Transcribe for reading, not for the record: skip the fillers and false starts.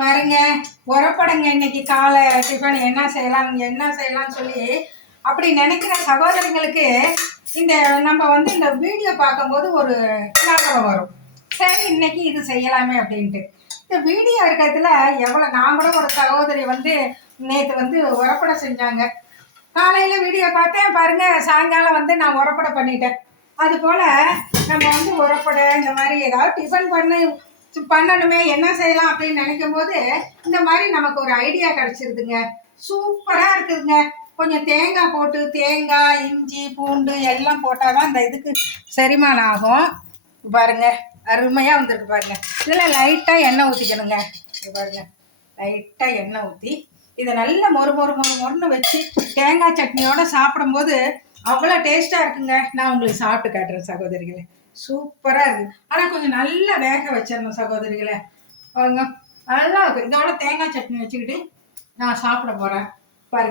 பாருங்க, உரப்படங்க இன்னைக்கு காலை டிஃபன் என்ன செய்யலாம்னு சொல்லி அப்படி நினைக்கிற சகோதரிங்களுக்கு இந்த நம்ம வந்து இந்த வீடியோ பார்க்கும்போது ஒரு ஞாபகம் வரும். சரி, இன்னைக்கு இது செய்யலாமே அப்படின்ட்டு. இந்த வீடியோ இருக்கிறதுல எவ்வளோ, நான் கூட ஒரு சகோதரி வந்து நேற்று வந்து உரப்படை செஞ்சாங்க. காலையில் வீடியோ பார்த்தேன் பாருங்க, சாயங்காலம் வந்து நான் உரப்படை பண்ணிட்டேன். அது போல் நம்ம வந்து உரப்படை இந்த மாதிரி ஏதாவது டிஃபன் பண்ணணுமே, என்ன செய்யலாம் அப்படின்னு நினைக்கும் போது இந்த மாதிரி நமக்கு ஒரு ஐடியா கிடைச்சிருதுங்க. சூப்பராக இருக்குதுங்க. கொஞ்சம் தேங்காய் போட்டு, தேங்காய், இஞ்சி, பூண்டு எல்லாம் போட்டால் தான் இந்த இதுக்கு செரிமானம் ஆகும். பாருங்க, அருமையாக வந்திருக்கு பாருங்க. இதில் லைட்டாக எண்ணெய் ஊற்றிக்கணுங்க. இது பாருங்க, லைட்டாக எண்ணெய் ஊற்றி இதை நல்லா மொறுன்னு வச்சு தேங்காய் சட்னியோட சாப்பிடும்போது அவ்வளோ டேஸ்ட்டாக இருக்குங்க. நான் உங்களுக்கு சாப்பிட்டு காட்டுறேன் சகோதரிகளே. சூப்பராக இருக்குது. ஆனால் கொஞ்சம் நல்லா வேக வச்சிடணும் சகோதரிகளை. பாருங்க, நல்லா இருக்கும். இதோட தேங்காய் சட்னி வச்சுக்கிட்டு நான் சாப்பிட போகிறேன்.